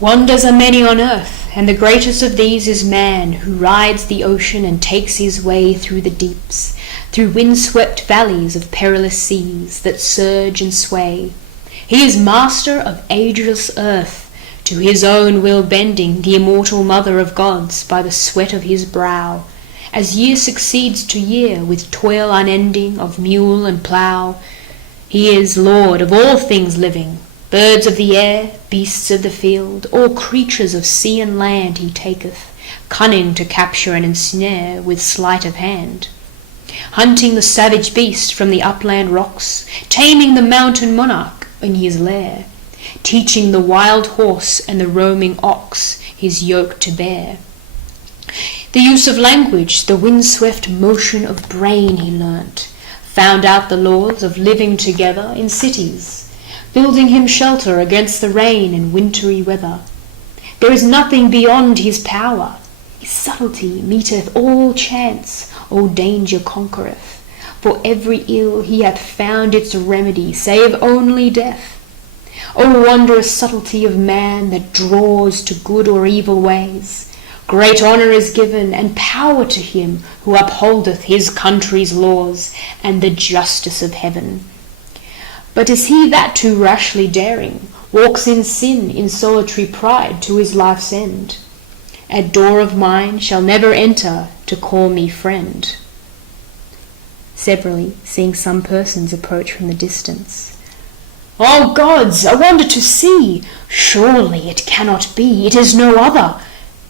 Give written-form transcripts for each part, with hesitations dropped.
Wonders are many on earth, and the greatest of these is man, who rides the ocean and takes his way through the deeps, through wind-swept valleys of perilous seas that surge and sway. He is master of ageless earth, to his own will bending the immortal mother of gods by the sweat of his brow, as year succeeds to year with toil unending of mule and plough. He is Lord of all things living, birds of the air, beasts of the field, all creatures of sea and land he taketh, cunning to capture and ensnare with sleight of hand. Hunting the savage beast from the upland rocks, taming the mountain monarch in his lair, teaching the wild horse and the roaming ox his yoke to bear. The use of language, the wind-swept motion of brain he learnt, found out the laws of living together in cities, building him shelter against the rain and wintry weather. There is nothing beyond his power. His subtlety meeteth all chance, all danger conquereth. For every ill he hath found its remedy, save only death. O wondrous subtlety of man that draws to good or evil ways! Great honour is given and power to him who upholdeth his country's laws and the justice of heaven. But is he that too rashly daring walks in sin in solitary pride to his life's end? A door of mine shall never enter to call me friend. Severally, seeing some persons approach from the distance. O gods, I wonder to see! Surely it cannot be, it is no other.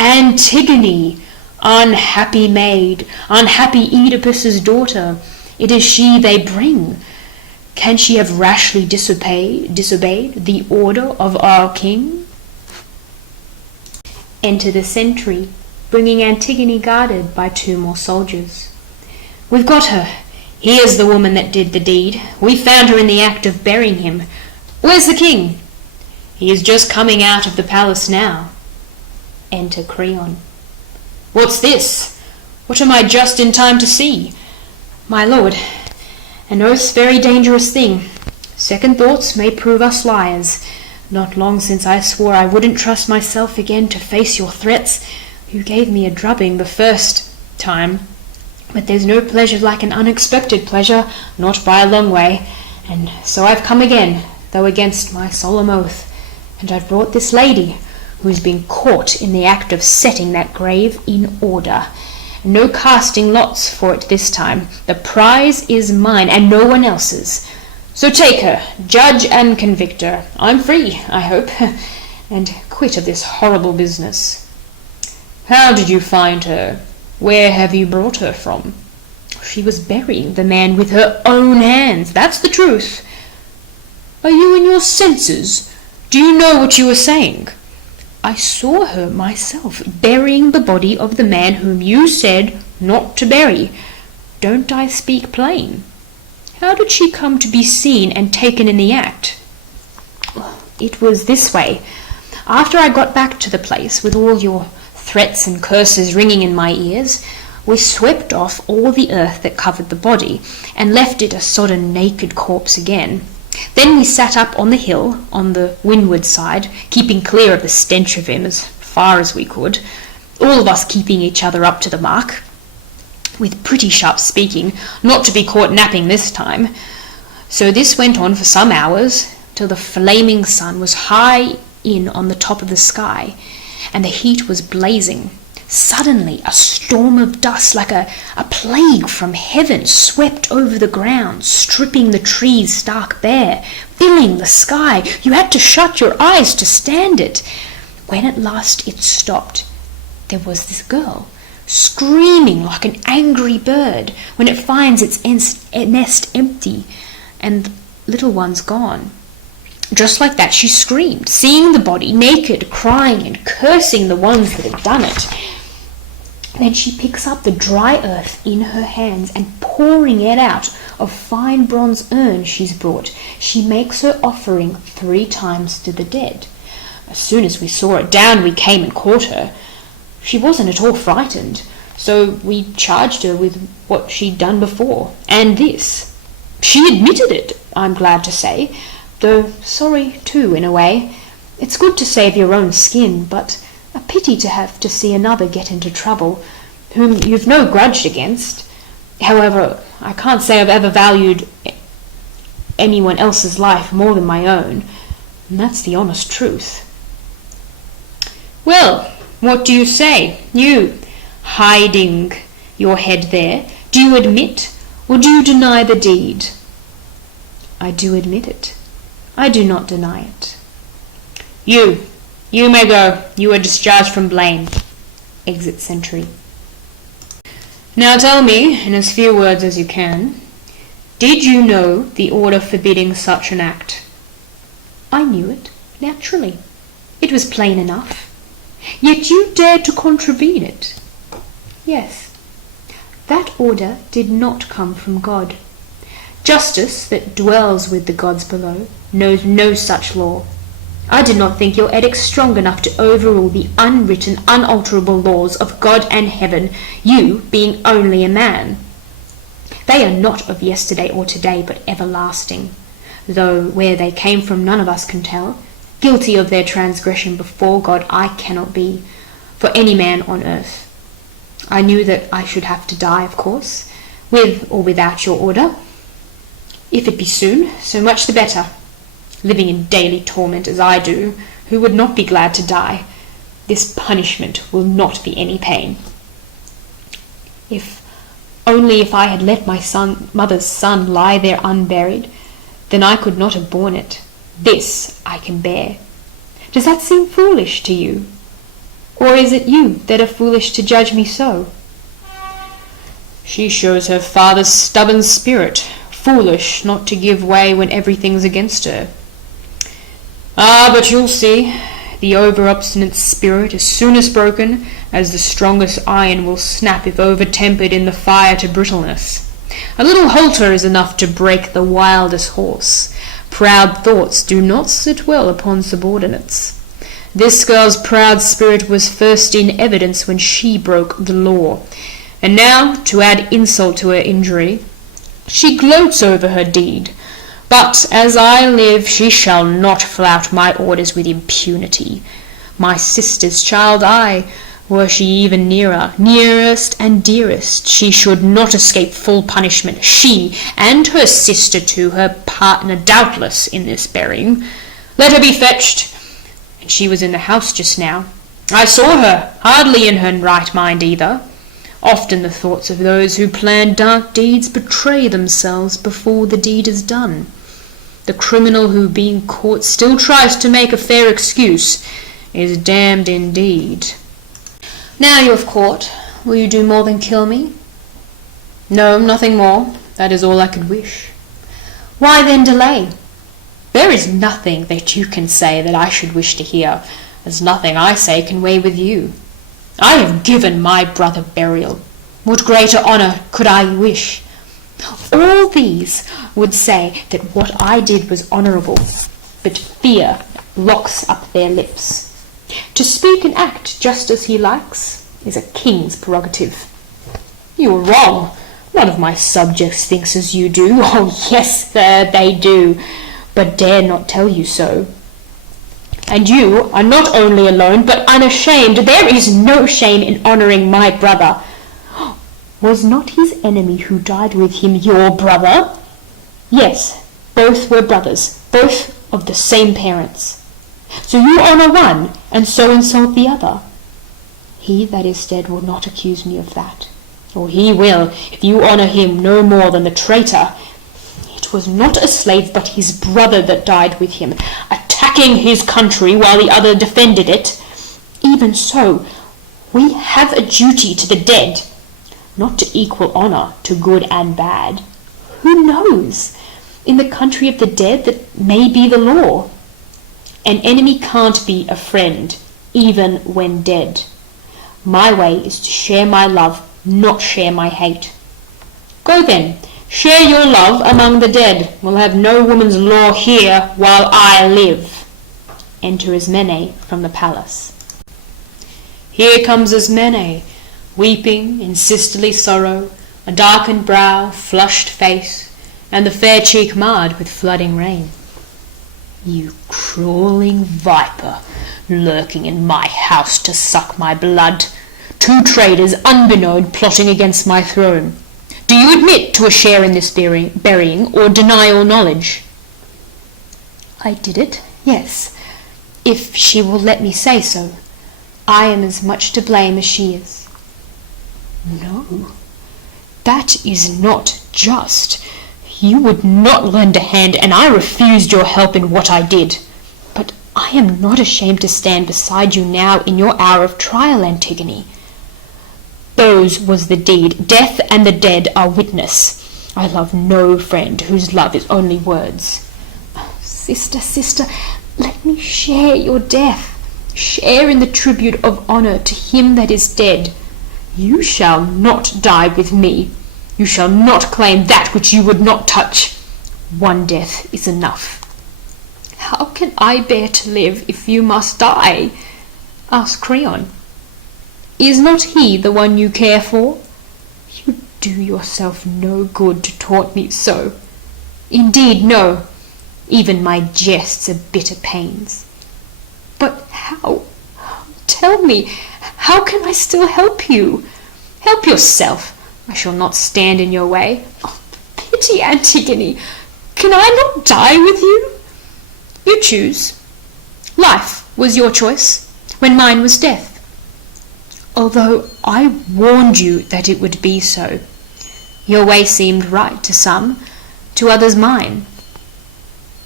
Antigone, unhappy maid, unhappy Oedipus's daughter, it is she they bring. Can she have rashly disobeyed the order of our king? Enter the sentry, bringing Antigone guarded by 2 more soldiers. We've got her. Here's the woman that did the deed. We found her in the act of burying him. Where's the king? He is just coming out of the palace now. Enter Creon. What's this? What am I just in time to see? My lord, an oath's very dangerous thing. Second thoughts may prove us liars. Not long since I swore I wouldn't trust myself again to face your threats. You gave me a drubbing the first time. But there's no pleasure like an unexpected pleasure, not by a long way. And so I've come again, though against my solemn oath. And I've brought this lady, who's been caught in the act of setting that grave in order. No casting lots for it this time. The prize is mine and no one else's. So take her, judge and convict her. I'm free, I hope, and quit of this horrible business. How did you find her? Where have you brought her from? She was burying the man with her own hands. That's the truth. Are you in your senses? Do you know what you are saying? I saw her myself, burying the body of the man whom you said not to bury. Don't I speak plain? How did she come to be seen and taken in the act? It was this way. After I got back to the place, with all your threats and curses ringing in my ears, we swept off all the earth that covered the body, and left it a sodden naked corpse again. Then we sat up on the hill, on the windward side, keeping clear of the stench of him as far as we could, all of us keeping each other up to the mark, with pretty sharp speaking, not to be caught napping this time. So this went on for some hours, till the flaming sun was high in on the top of the sky, and the heat was blazing. Suddenly a storm of dust, like a plague from heaven, swept over the ground, stripping the trees stark bare, filling the sky. You had to shut your eyes to stand it. When at last it stopped, there was this girl, screaming like an angry bird when it finds its nest empty and little ones gone. Just like that she screamed, seeing the body naked, crying and cursing the ones that had done it. Then she picks up the dry earth in her hands, and pouring it out of fine bronze urn she's brought, she makes her offering 3 times to the dead. As soon as we saw it, down we came and caught her. She wasn't at all frightened, so we charged her with what she'd done before, and this. She admitted it, I'm glad to say, though sorry too in a way. It's good to save your own skin, but a pity to have to see another get into trouble, whom you've no grudge against. However, I can't say I've ever valued anyone else's life more than my own, and that's the honest truth." "Well, what do you say? You, hiding your head there, do you admit or do you deny the deed?" "I do admit it. I do not deny it." You may go. You are discharged from blame." Exit sentry. "Now tell me, in as few words as you can, did you know the order forbidding such an act?" "I knew it, naturally. It was plain enough." "Yet you dared to contravene it?" "Yes. That order did not come from God. Justice, that dwells with the gods below, knows no such law. I did not think your edict strong enough to overrule the unwritten, unalterable laws of God and heaven, you being only a man. They are not of yesterday or today, but everlasting, though where they came from none of us can tell. Guilty of their transgression before God I cannot be, for any man on earth. I knew that I should have to die, of course, with or without your order. If it be soon, so much the better. Living in daily torment as I do, who would not be glad to die? This punishment will not be any pain. If I had let my mother's son lie there unburied, then I could not have borne it. This I can bear. Does that seem foolish to you? Or is it you that are foolish to judge me so?" "She shows her father's stubborn spirit, foolish not to give way when everything's against her." "Ah, but you'll see. The over-obstinate spirit, as soon as broken, as the strongest iron will snap if over-tempered in the fire to brittleness. A little halter is enough to break the wildest horse. Proud thoughts do not sit well upon subordinates. This girl's proud spirit was first in evidence when she broke the law, and now, to add insult to her injury, she gloats over her deed. But as I live, she shall not flout my orders with impunity. My sister's child were she even nearest and dearest, she should not escape full punishment, she, and her sister too, her partner doubtless in this burying. Let her be fetched. And she was in the house just now. I saw her, hardly in her right mind either. Often the thoughts of those who plan dark deeds betray themselves before the deed is done. The criminal who, being caught, still tries to make a fair excuse is damned indeed." "Now you have caught, will you do more than kill me?" "No, nothing more. That is all I could wish." "Why then delay?" "There is nothing that you can say that I should wish to hear, as nothing I say can weigh with you. I have given my brother burial. What greater honour could I wish? All these would say that what I did was honourable, but fear locks up their lips. To speak and act just as he likes is a king's prerogative." "You are wrong. None of my subjects thinks as you do. Oh, yes, sir, they do, but dare not tell you so. And you are not only alone, but unashamed. There is no shame in honouring my brother. Was not his enemy who died with him your brother?" "Yes, both were brothers, both of the same parents." "So you honour one, and so insult the other?" "He that is dead will not accuse me of that." "Or he will, if you honour him no more than the traitor. It was not a slave, but his brother that died with him, attacking his country while the other defended it. Even so, we have a duty to the dead, not to equal honour to good and bad. Who knows? In the country of the dead that may be the law. An enemy can't be a friend, even when dead. My way is to share my love, not share my hate. Go then, share your love among the dead. We'll have no woman's law here while I live." Enter Ismene from the palace. Here comes Ismene, weeping in sisterly sorrow, a darkened brow, flushed face, and the fair cheek marred with flooding rain. You crawling viper, lurking in my house to suck my blood. 2 traitors unbeknown plotting against my throne. Do you admit to a share in this burying, or deny all knowledge?" "I did it, yes, if she will let me say so. I am as much to blame as she is." "No, that is not just. You would not lend a hand, and I refused your help in what I did. But I am not ashamed to stand beside you now in your hour of trial, Antigone. Those was the deed. Death and the dead are witness. I love no friend whose love is only words." "Sister, sister, let me share your death. Share in the tribute of honour to him that is dead. You shall not die with me. You shall not claim that which you would not touch. One death is enough." "How can I bear to live if you must die?" asked Creon. "Is not he the one you care for? You do yourself no good to taunt me so. Indeed, no. Even my jests are bitter pains. But how? Tell me, how can I still help you?" "Help yourself. I shall not stand in your way." "Oh, pity, Antigone. Can I not die with you?" "You choose. Life was your choice, when mine was death. Although I warned you that it would be so. Your way seemed right to some, to others mine.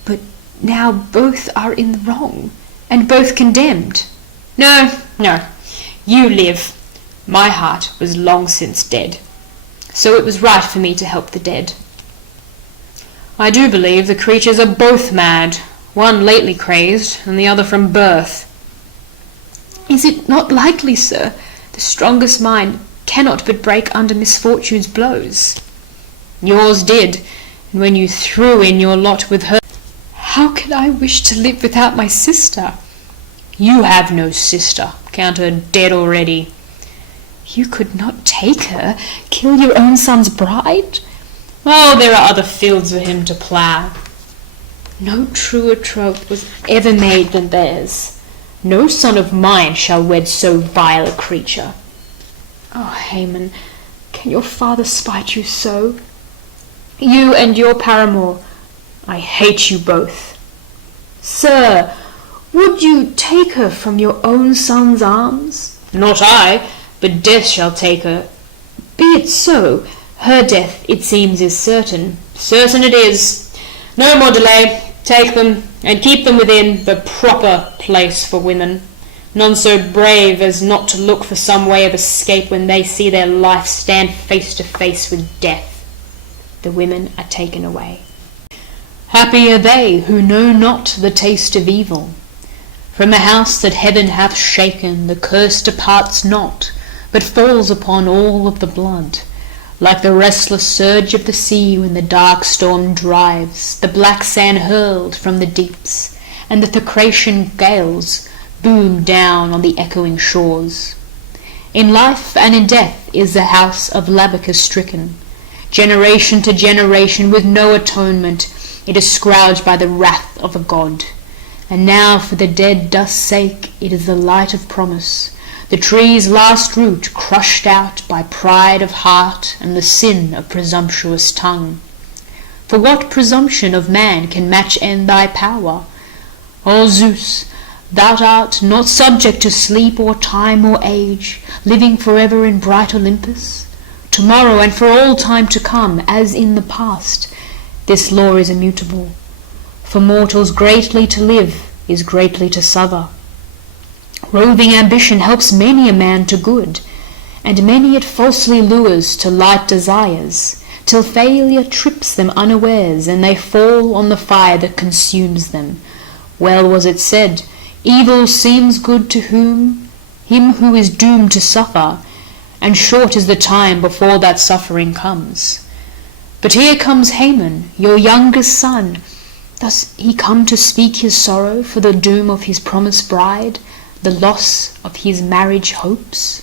But now both are in the wrong, and both condemned." No, you live. My heart was long since dead, so it was right for me to help the dead. I do believe the creatures are both mad, one lately crazed, and the other from birth." "Is it not likely, sir? The strongest mind cannot but break under misfortune's blows." "Yours did, and when you threw in your lot with her—" "How can I wish to live without my sister?" "You have no sister. Count her dead already." "You could not take her, kill your own son's bride?" "Oh, there are other fields for him to plough." "No truer troth was ever made than theirs. No son of mine shall wed so vile a creature." "Oh, Haman, can your father spite you so? You and your paramour, I hate you both." "Sir, would you take her from your own son's arms?" "Not I, but death shall take her." "Be it so. Her death, it seems, is certain." "Certain it is. No more delay. Take them, and keep them within the proper place for women. None so brave as not to look for some way of escape when they see their life stand face to face with death." The women are taken away. Happy are they who know not the taste of evil. From the house that heaven hath shaken, the curse departs not, but falls upon all of the blood. Like the restless surge of the sea when the dark storm drives, the black sand hurled from the deeps, and the Thracian gales boom down on the echoing shores. In life and in death is the house of Labicus stricken. Generation to generation, with no atonement, it is scourged by the wrath of a god. And now for the dead dust's sake it is the light of promise, the tree's last root crushed out by pride of heart and the sin of presumptuous tongue. For what presumption of man can match end thy power? O Zeus, thou art not subject to sleep or time or age, living forever in bright Olympus. Tomorrow and for all time to come, as in the past, this law is immutable. For mortals greatly to live is greatly to suffer. Roving ambition helps many a man to good, and many it falsely lures to light desires, till failure trips them unawares, and they fall on the fire that consumes them. Well was it said, evil seems good to him who is doomed to suffer, and short is the time before that suffering comes. But here comes Haman, your youngest son. Does he come to speak his sorrow for the doom of his promised bride, the loss of his marriage hopes?